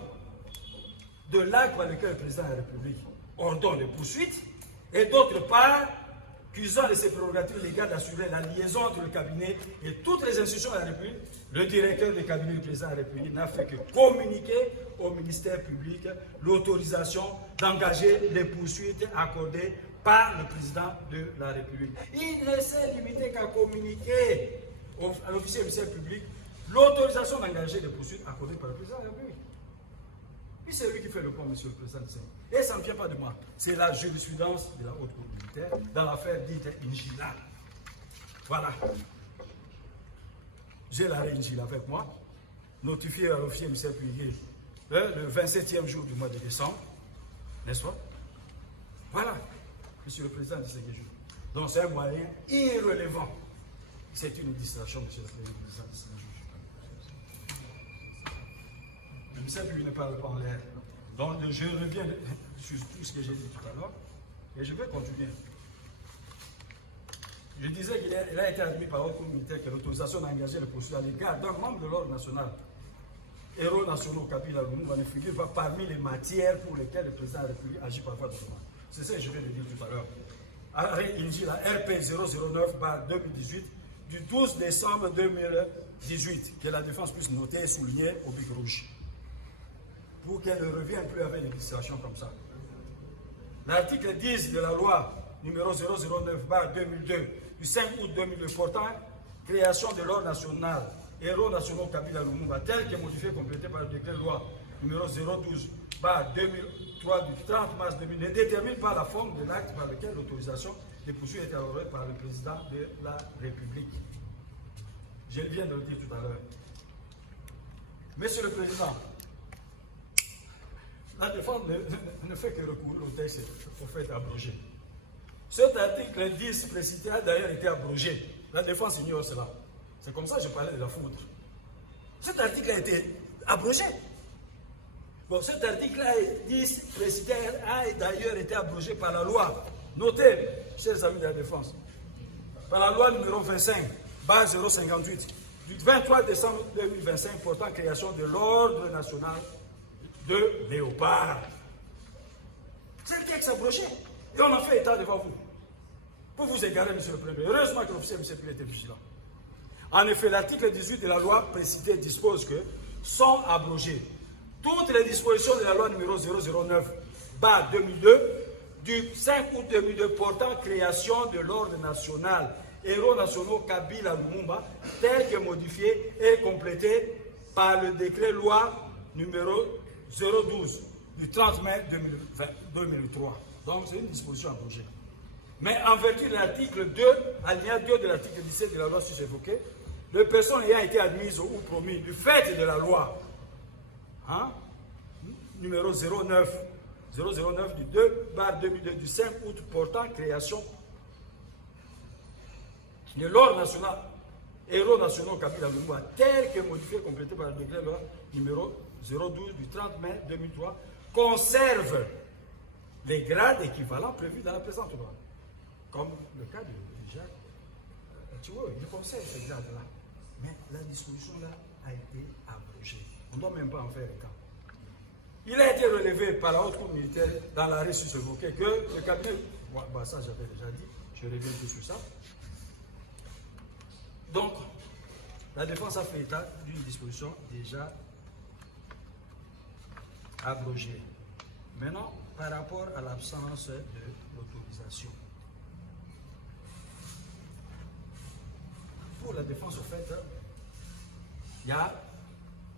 de l'acte par lequel le président de la République ordonne les poursuites, et d'autre part, qu'usant de ses prérogatives légales d'assurer la liaison entre le cabinet et toutes les institutions de la République, le directeur du cabinet du président de la République n'a fait que communiquer au ministère public l'autorisation d'engager les poursuites accordées par le président de la République. Il ne s'est limité qu'à communiquer à l'officier du ministère public l'autorisation d'engager les poursuites accordées par le président de la République. Puis c'est lui qui fait le point, monsieur le président du Sénat. Et ça ne vient pas de moi. C'est la jurisprudence de la haute cour militaire dans l'affaire dite Ingila. Voilà. J'ai l'arrêt Ingila avec moi, notifié à l'officier du ministère public le 27e jour du mois de décembre. N'est-ce pas? Voilà, monsieur le président du Sénat. Donc c'est un moyen irrelevant. C'est une distraction, monsieur le président du Sénat. Le ministère public ne parle pas en l'air. Donc je reviens sur tout ce que j'ai dit tout à l'heure et je vais continuer. Je disais qu'il a été admis par la haute cour militaire que l'autorisation d'engager le poursuite à l'égard d'un membre de l'ordre national, héros nationaux, Kabila Lumumba, ne figure pas parmi les matières pour lesquelles le président de la République agit par voie de demande. C'est ça que je viens de dire tout à l'heure. Arrêt Ingila RP 009/2018 du 12 décembre 2018, que la défense puisse noter et souligner au bic rouge, pour qu'elle ne revienne plus avec des distractions comme ça. L'article 10 de la loi numéro 009/2002 du 5 août 2002 portant création de l'ordre national, héros nationaux Kabila Lumumba, tel que modifié et complété par le décret de loi numéro 012/2003 du 30 mars 2000, ne détermine pas la forme de l'acte par lequel l'autorisation des poursuites est accordée par le président de la République. Je viens de le dire tout à l'heure. Monsieur le Président, la défense ne fait que recourir au texte pour faire abroger. Cet article 10 précité a d'ailleurs été abrogé. La défense ignore cela. C'est comme ça que je parlais de la foudre. Cet article a été abrogé. Bon, cet article 10 précité a d'ailleurs été abrogé par la loi. Notez, chers amis de la défense, par la loi numéro 25/058 du 23 décembre 2025 portant création de l'ordre national de Léopard. C'est le texte abrogé. Et on en fait état devant vous. Pour vous égarer, monsieur le Président. Heureusement que l'officier monsieur était vigilant. En effet, l'article 18 de la loi précitée dispose que sont abrogées toutes les dispositions de la loi numéro 009/2002 du 5 août 2002 portant création de l'ordre national, héros nationaux Kabila Lumumba, tel que modifié et complété par le décret loi numéro 012 du 30 mai 2003. Donc c'est une disposition abrogée. Mais en vertu de l'article 2, alinéa 2 de l'article 17 de la loi sus-évoquée, les personnes ayant été admises ou promises du fait de la loi numéro 009 du 2/2002 du 5 août portant création de l'ordre national, héros nationaux Kabila Lumumba, tel que modifié et complété par le décret loi numéro 012 du 30 mai 2003, conserve les grades équivalents prévus dans la présente loi. Comme le cas de Jacques, tu vois, il conserve ces grades-là. Mais la disposition-là a été abrogée. On ne doit même pas en faire état. Il a été relevé par la haute cour militaire dans l'arrêt sus-évoqué que le cabinet, ça j'avais déjà dit, je reviens plus sur ça. Donc, la défense a fait état d'une disposition déjà abrogée. Maintenant, par rapport à l'absence de l'autorisation. Pour la défense, au fait, il y a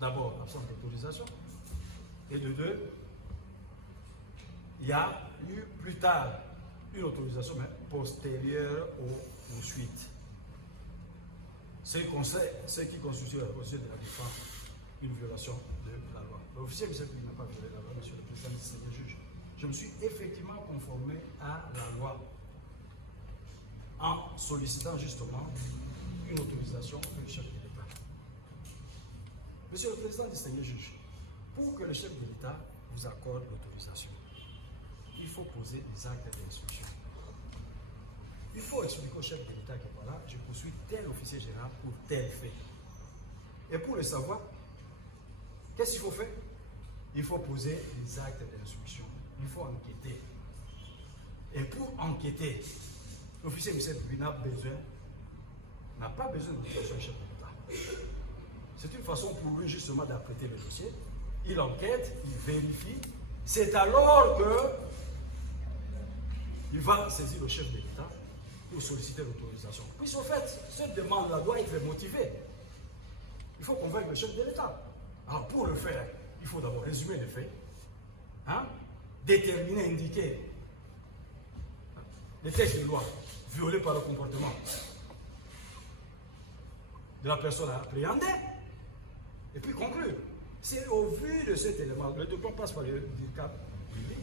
d'abord l'absence d'autorisation. Et de deux, il y a eu plus tard une autorisation, mais postérieure aux poursuites. ce qui constitue la procédure de la défense une violation de la loi. L'officier de service n'a pas violé la loi, monsieur le président, distingué juge. Je me suis effectivement conformé à la loi en sollicitant justement une autorisation du chef de l'État. Monsieur le président, distingué juge, pour que le chef de l'État vous accorde l'autorisation, il faut poser des actes d'instruction. Il faut expliquer au chef de l'État que voilà, je poursuis tel officier général pour tel fait. Et pour le savoir, qu'est-ce qu'il faut faire? Il faut poser des actes d'instruction. Il faut enquêter. Et pour enquêter, l'officier public n'a pas besoin d'autorisation du chef de l'État. C'est une façon pour lui justement d'apprêter le dossier. Il enquête, il vérifie. C'est alors que il va saisir le chef de l'État pour solliciter l'autorisation. Puis au fait, cette demande-là doit être motivée. Il faut convaincre le chef de l'État. Alors pour le faire, il faut d'abord résumer les faits, déterminer, indiquer les textes de loi violés par le comportement de la personne appréhendée, et puis conclure. C'est au vu de cet élément, le document passe par le DICAP,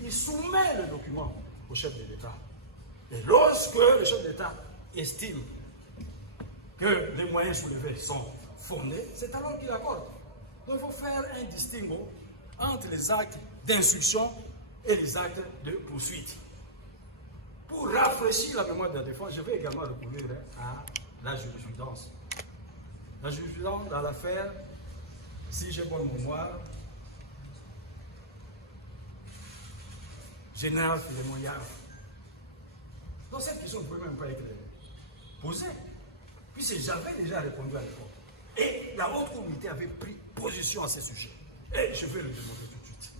il soumet le document au chef de l'État. Et lorsque le chef de l'État estime que les moyens soulevés sont fondés, c'est alors qu'il accorde. Donc il faut faire un distinguo entre les actes d'instruction et les actes de poursuite. Pour rafraîchir la mémoire de la défense, je vais également recourir à la jurisprudence. La jurisprudence dans l'affaire, si j'ai bonne mémoire, Général Philémon Yard. Donc cette question ne pouvait même pas être posée, puisque j'avais déjà répondu à l'époque. Et la haute communauté avait pris position à ce sujet. Et je vais le démontrer tout de suite.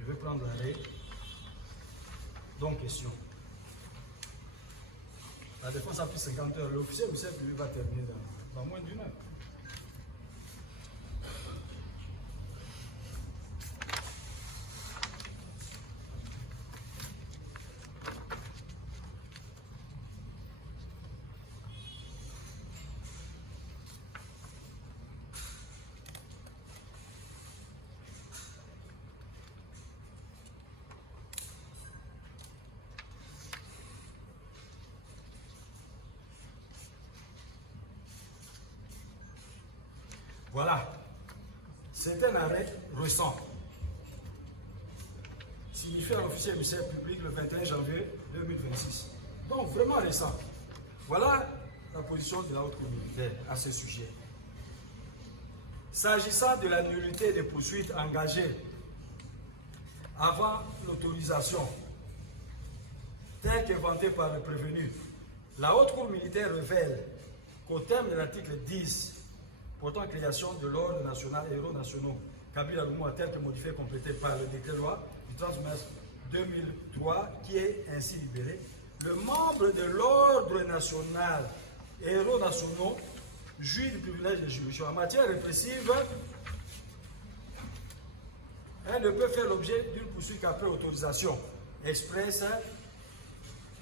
Je vais prendre l'arrêt. Donc, question. La défense a pris 50 heures. L'officier lui va terminer dans moins d'une heure. Voilà, c'est un arrêt récent, signifié à l'officier émissaire public le 21 janvier 2026. Donc vraiment récent. Voilà la position de la haute communauté à ce sujet. S'agissant de la nullité des poursuites engagées avant l'autorisation, telle qu'inventée par le prévenu, la haute cour militaire révèle qu'au terme de l'article 10 portant création de l'ordre national et héros nationaux, Kabila Lumumba, tel que modifié et complété par le décret-loi du 30 mars 2003, qui est ainsi libéré, le membre de l'ordre national et héros nationaux jouit du privilège de juridiction. En matière répressive, elle ne peut faire l'objet d'une poursuite qu'après autorisation expresse,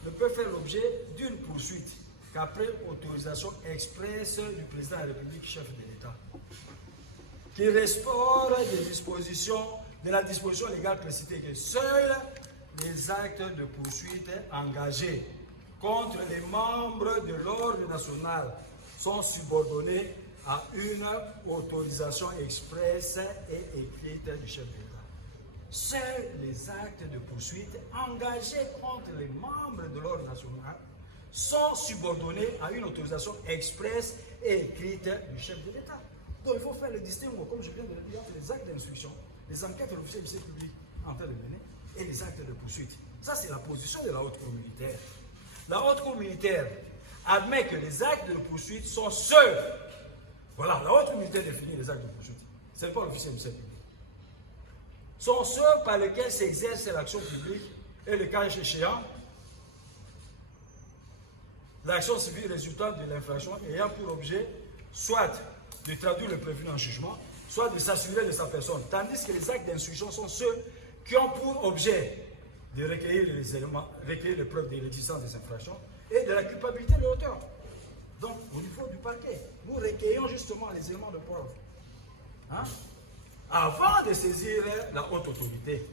ne peut faire l'objet d'une poursuite qu'après autorisation expresse du président de la République, chef de l'État, qui restaure de la disposition légale précitée que seuls les actes de poursuite engagés contre les membres de l'ordre national sont subordonnés à une autorisation expresse et écrite du chef de l'État. Seuls les actes de poursuite engagés contre les membres de l'ordre national sont subordonnés à une autorisation expresse et écrite du chef de l'État. Donc il faut faire le distinguo, comme je viens de le dire, entre les actes d'instruction, les enquêtes de l'officier public en train de mener et les actes de poursuite. Ça, c'est la position de la haute cour militaire. La haute cour militaire admet que les actes de poursuite sont ceux. Voilà, la haute cour militaire définit les actes de poursuite. Ce n'est pas l'officier public. Sont ceux par lesquels s'exerce l'action publique et le cas échéant, l'action civile résultant de l'infraction ayant pour objet soit de traduire le prévenu en jugement, soit de s'assurer de sa personne. Tandis que les actes d'instruction sont ceux qui ont pour objet de recueillir les éléments, recueillir les preuves de l'existence des infractions et de la culpabilité de l'auteur. recueillons justement les éléments de preuve. Hein? Avant de saisir la haute autorité,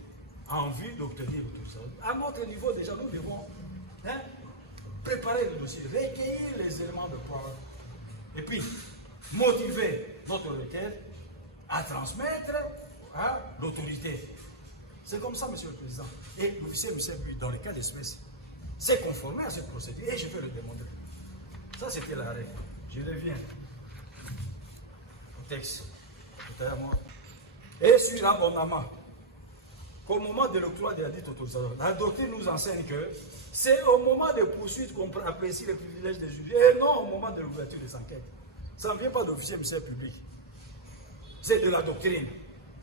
en vue d'obtenir l'autorisation. À notre niveau, déjà, nous devons préparer le dossier, recueillir les éléments de preuve, et puis motiver notre requête à transmettre à l'autorité. C'est comme ça, Monsieur le Président. Et l'officier Michel, lui, dans le cas d'espèce, s'est conformé à cette procédure et je vais le démontrer. Ça, c'était la règle. Je reviens au texte. Et sur l'abonnement, qu'au moment de l'octroi de la dite autorisation, la doctrine nous enseigne que c'est au moment de poursuite qu'on apprécie les privilèges des juges et non au moment de l'ouverture des enquêtes. Ça ne vient pas d'officier ministère public. C'est de la doctrine.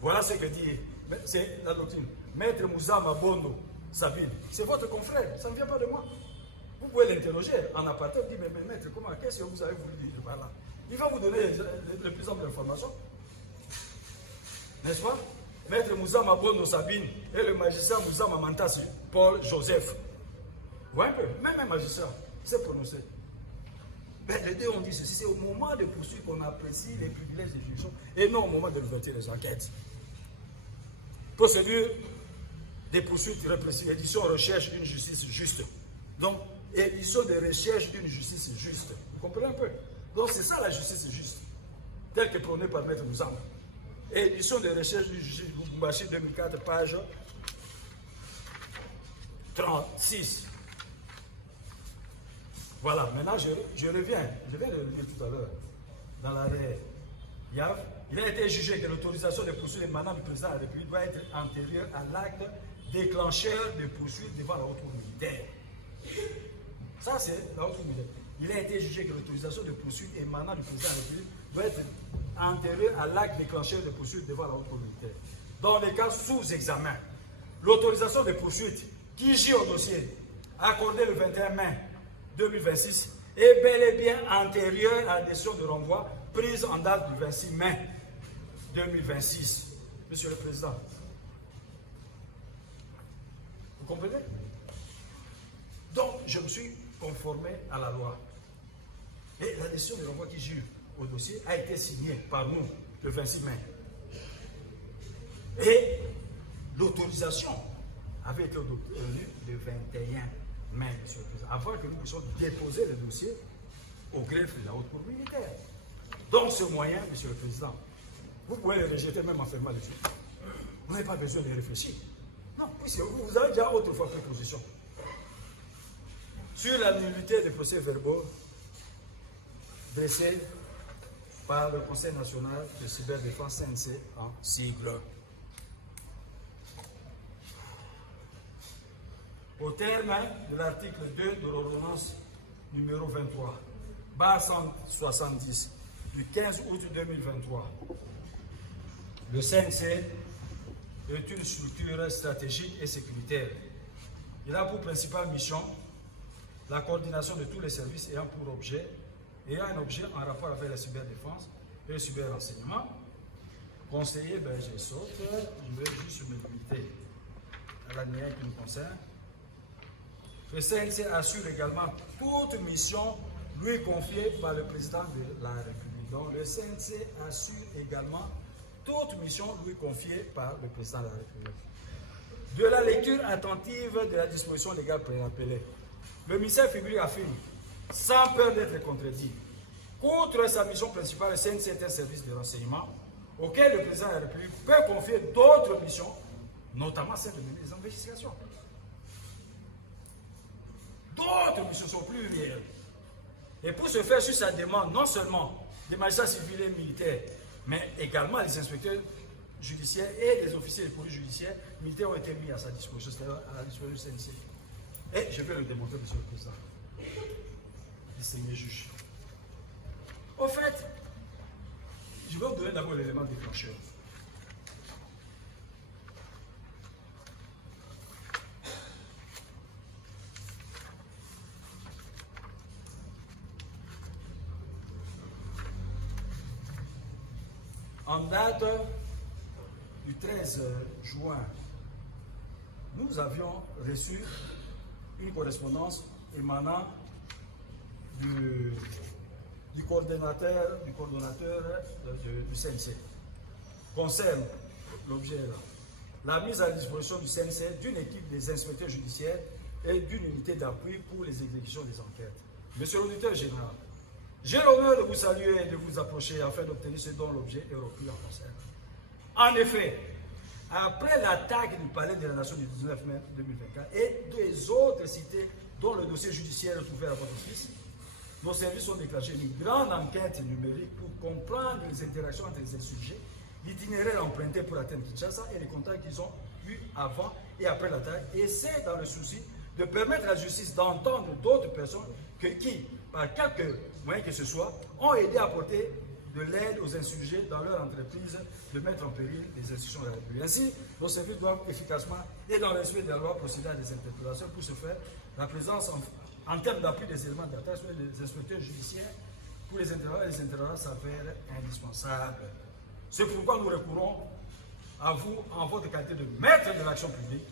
Voilà ce que dit, c'est la doctrine. Maître Mouzama Bondo Sabine, c'est votre confrère, ça ne vient pas de moi. Vous pouvez l'interroger en aparté, vous dites, mais maître, qu'est-ce que vous avez voulu dire par là? Il va vous donner le plus ample d'informations. N'est-ce pas? Maître Mouzama Bondo Sabine et le magistrat Mouzama Mantassi Paul Joseph. Vous voyez un peu? Même un magistrat s'est prononcé. Mais les deux ont dit ceci, c'est au moment de poursuite qu'on apprécie les privilèges des juridictions et non au moment de l'ouverture des enquêtes. Procédure des poursuites répressives, édition recherche d'une justice juste. Donc, édition de recherche d'une justice juste. Vous comprenez un peu? Donc, c'est ça la justice juste, telle que prônée par Maître Mouzama. Édition de recherche d'une justice, Boubachi 2004, page 36. Voilà, maintenant je reviens, je viens de le dire tout à l'heure, dans l'arrêt Yav, il a été jugé que l'autorisation de poursuite émanant du président de la République doit être antérieure à l'acte déclencheur de poursuite devant la haute cour militaire. Ça, c'est la haute cour militaire. Il a été jugé que l'autorisation de poursuite émanant du président de la République doit être antérieure à l'acte déclencheur de poursuite devant la haute cour militaire. Dans les cas sous examen, l'autorisation de poursuite qui gît au dossier accordée le 21 mai 2026 est bel et bien antérieure à la décision de renvoi prise en date du 26 mai 2026. Monsieur le Président, vous comprenez? Donc, je me suis conformé à la loi. Et la décision de renvoi qui jure au dossier a été signée par nous le 26 mai. Et l'autorisation avait été obtenue le 21 mai, Monsieur le Président, avant que nous puissions déposer le dossier au greffe de la haute cour militaire. Donc, ce moyen, Monsieur le Président, vous pouvez le rejeter même en fermant les yeux. Vous n'avez pas besoin de réfléchir. Non, puisque vous avez déjà autrefois pris position sur la nullité des procès-verbaux dressés par le Conseil national de cyberdéfense CNC en sigle. Au terme de l'article 2 de l'ordonnance numéro 23, barre 170, du 15 août 2023, le CNC est une structure stratégique et sécuritaire. Il a pour principale mission la coordination de tous les services ayant un objet en rapport avec la cyberdéfense et le cyberrenseignement. Conseiller Berger Saute, je vais juste me limiter à l'année qui nous concerne. Le CNC assure également toute mission lui confiée par le président de la République. Donc le CNC assure également toute mission lui confiée par le président de la République. De la lecture attentive de la disposition légale préappelée, le ministère public affirme, sans peur d'être contredit, qu'outre sa mission principale, le CNC est un service de renseignement auquel le président de la République peut confier d'autres missions, notamment celle de mener des investigations. D'autres missions sont plus réelles. Et pour ce faire, sur sa demande, non seulement des magistrats civils et militaires, mais également les inspecteurs judiciaires et les officiers de police judiciaire militaires ont été mis à sa disposition, c'est-à-dire à la disposition du CNC. Et je vais le démontrer, Monsieur le Président. Distingué juge. Au fait, je vais vous donner d'abord l'élément déclencheur. En date du 13 juin, nous avions reçu une correspondance émanant du du coordonnateur du CNC concerne l'objet là. La mise à disposition du CNC d'une équipe des inspecteurs judiciaires et d'une unité d'appui pour les exécutions des enquêtes. Monsieur l'auditeur général, j'ai l'honneur de vous saluer et de vous approcher afin d'obtenir ce dont l'objet est repris en concerne. En effet, après l'attaque du palais de la Nation du 19 mai 2024 et des autres cités dont le dossier judiciaire est ouvert à votre office, nos services ont déclenché une grande enquête numérique pour comprendre les interactions entre les insurgés, l'itinéraire emprunté pour atteindre Kinshasa et les contacts qu'ils ont eus avant et après l'attaque. Et c'est dans le souci de permettre à la justice d'entendre d'autres personnes qui, par quelque moyen que ce soit, ont aidé à apporter de l'aide aux insurgés dans leur entreprise de mettre en péril les institutions de la République. Ainsi, nos services doivent efficacement et dans le respect de la loi procéder à des interpellations pour ce faire. La présence en termes d'appui des éléments d'attache des inspecteurs judiciaires pour les interrogatoires s'avère indispensable. C'est pourquoi nous recourons à vous en votre qualité de maître de l'action publique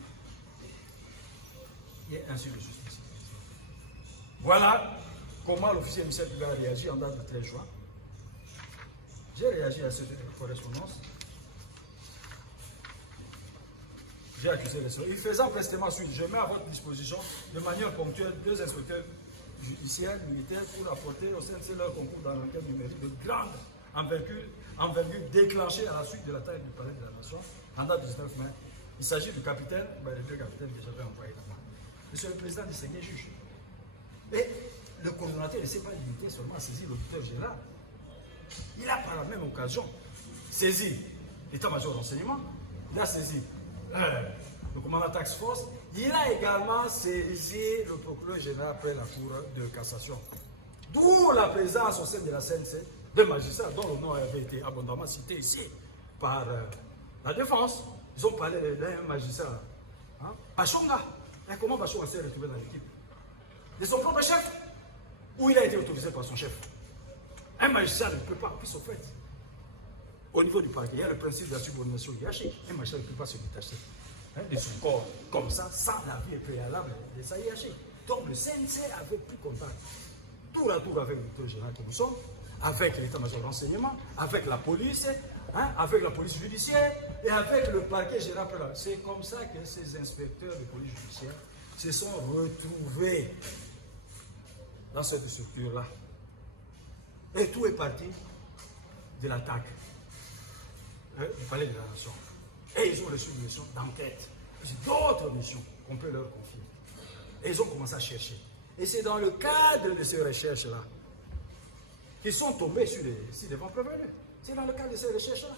et ainsi de suite. Voilà comment l'officier Michel Duga a réagi en date de 13 juin. J'ai réagi à cette correspondance. J'ai accusé les soeurs. Il faisant prestement suite, je mets à votre disposition de manière ponctuelle 2 inspecteurs judiciaires, militaires pour apporter au CNC leur concours dans l'enquête numérique de grande envergure déclenchée à la suite de l'attaque du palais de la Nation en date du 19 mai. Il s'agit du capitaine, les 2 capitaines que j'avais envoyés là-bas. Monsieur le président distingué juge. Et le coordonnateur ne s'est pas limité seulement à saisir l'auditeur général. Il a par la même occasion saisi l'état-major d'enseignement, il a saisi le commandant tax force, il a également saisi le procureur général après la cour de cassation. D'où la présence au sein de la CNC de magistrats dont le nom avait été abondamment cité ici par la défense. Ils ont parlé d'un magistrat, Bachonga. Et comment Bachonga s'est retrouvé dans l'équipe? De son propre chef, ou il a été autorisé par son chef? Un magistrat ne peut pas, puis au fait, au niveau du parquet, il y a le principe de la subordination hiérarchique. Un magistrat ne peut pas se détacher de son corps comme ça, sans l'avis préalable de sa hiérarchie. Donc le CNC avait pris contact tour à tour avec le directeur général que nous sommes, avec l'état-major d'enseignement, avec la police, avec la police judiciaire et avec le parquet général. C'est comme ça que ces inspecteurs de police judiciaire se sont retrouvés dans cette structure-là. Et tout est parti de l'attaque du palais de la Nation. Et ils ont reçu une mission d'enquête. D'autres missions qu'on peut leur confier. Et ils ont commencé à chercher. Et c'est dans le cadre de ces recherches-là qu'ils sont tombés sur les vents prévenus. C'est dans le cadre de ces recherches-là.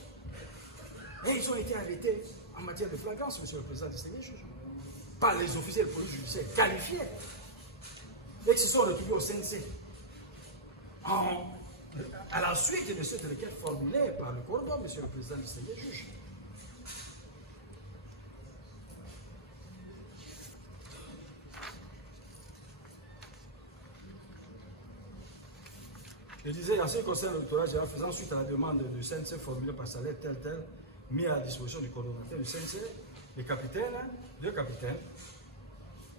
Et ils ont été arrêtés en matière de flagrance, monsieur le président distingué juge, par les officiers de police judiciaire qualifiés. Et qui se sont retrouvés au CNC. À la suite de cette requête formulée par le cordon, monsieur le président distingué juge. Je disais, en ce qui concerne le doctorat général, faisant suite à la demande du CNC formulée par salaire tel, mis à la disposition du coordonnateur du CNC, les capitaines, 2 capitaines,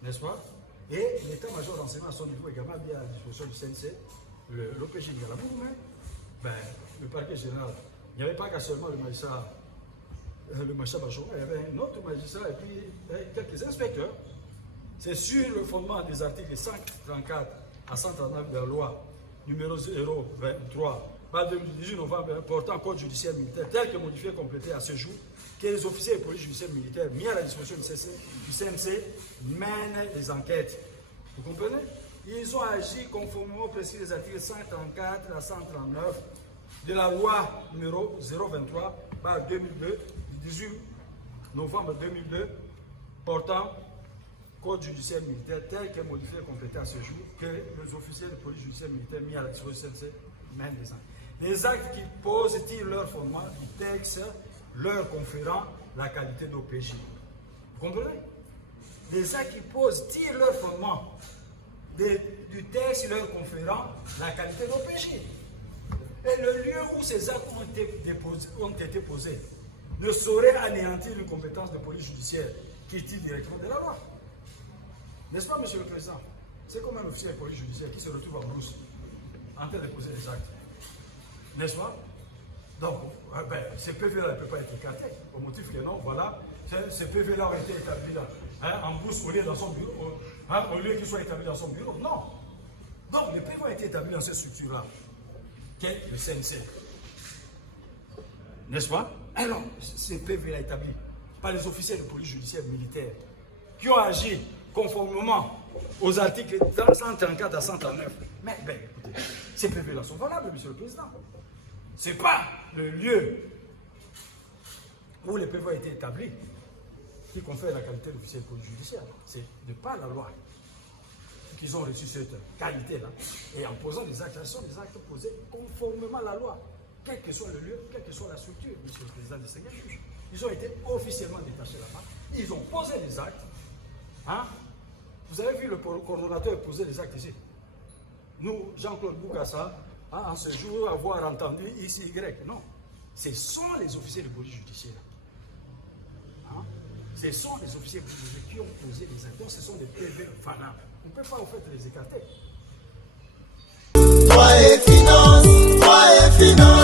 n'est-ce pas? Et l'état-major d'enseignement à son niveau également mis à la disposition du CNC, l'OPJ de la Bourme, le parquet général. Il n'y avait pas qu'à seulement le magistrat Bachon, il y avait un autre magistrat et puis quelques inspecteurs. C'est sur le fondement des articles 134 à 139 de la loi numéro 023, 2018 novembre, portant code judiciaire militaire tel que modifié et complété à ce jour, que les officiers de police judiciaire militaire mis à la disposition du CNC mènent les enquêtes. Vous comprenez? Ils ont agi conformément aux précis des articles 134 à 139 de la loi numéro 023, 2002, du 18 novembre 2002, portant code judiciaire militaire tel que modifié et complété à ce jour, que les officiers de police judiciaire militaire mis à la disposition du CNC mènent les enquêtes. Les actes qui posent tirent leur fondement du texte, leur conférant la qualité d'OPJ. Vous comprenez? Les actes qui posent tirent leur fondement du texte leur conférant la qualité d'OPJ. Et le lieu où ces actes ont été posés ne saurait anéantir une compétence de police judiciaire qui est directement de la loi. N'est-ce pas, monsieur le président? C'est comme un officier de police judiciaire qui se retrouve en brousse, en train de poser des actes. N'est-ce pas? Donc, ces PV-là ne peuvent pas être écartés. Au motif que non, voilà, ces PV-là ont été établis là, en bourse au lieu dans son bureau, au lieu qu'ils soient établis dans son bureau. Non. Donc, les PV ont été établis dans cette structure-là, qu'est le CNC. N'est-ce pas? Alors, ces PV-là établis par les officiers de police judiciaire militaire qui ont agi conformément aux articles 134 à 139. Mais, écoutez, ces PV-là sont valables, Monsieur le Président. Ce n'est pas le lieu où les PV ont été établis qui confère la qualité d'officier de police judiciaire. C'est de par la loi qu'ils ont reçu cette qualité-là. Et en posant des actes, ce sont des actes posés conformément à la loi. Quel que soit le lieu, quelle que soit la structure, Monsieur le Président du Seigneur juge. Ils ont été officiellement détachés là-bas. Ils ont posé des actes. Hein? Vous avez vu le coordonnateur poser des actes ici. Nous, Jean-Claude Boukassa, en ce jour, avoir entendu ici Y. Non. Ce sont les officiers de police judiciaire. Hein? Ce sont les officiers de police judiciaire qui ont posé les actes. Donc, ce sont des PV valables. On ne peut pas en fait les écarter. Droit et finance, droit et finance.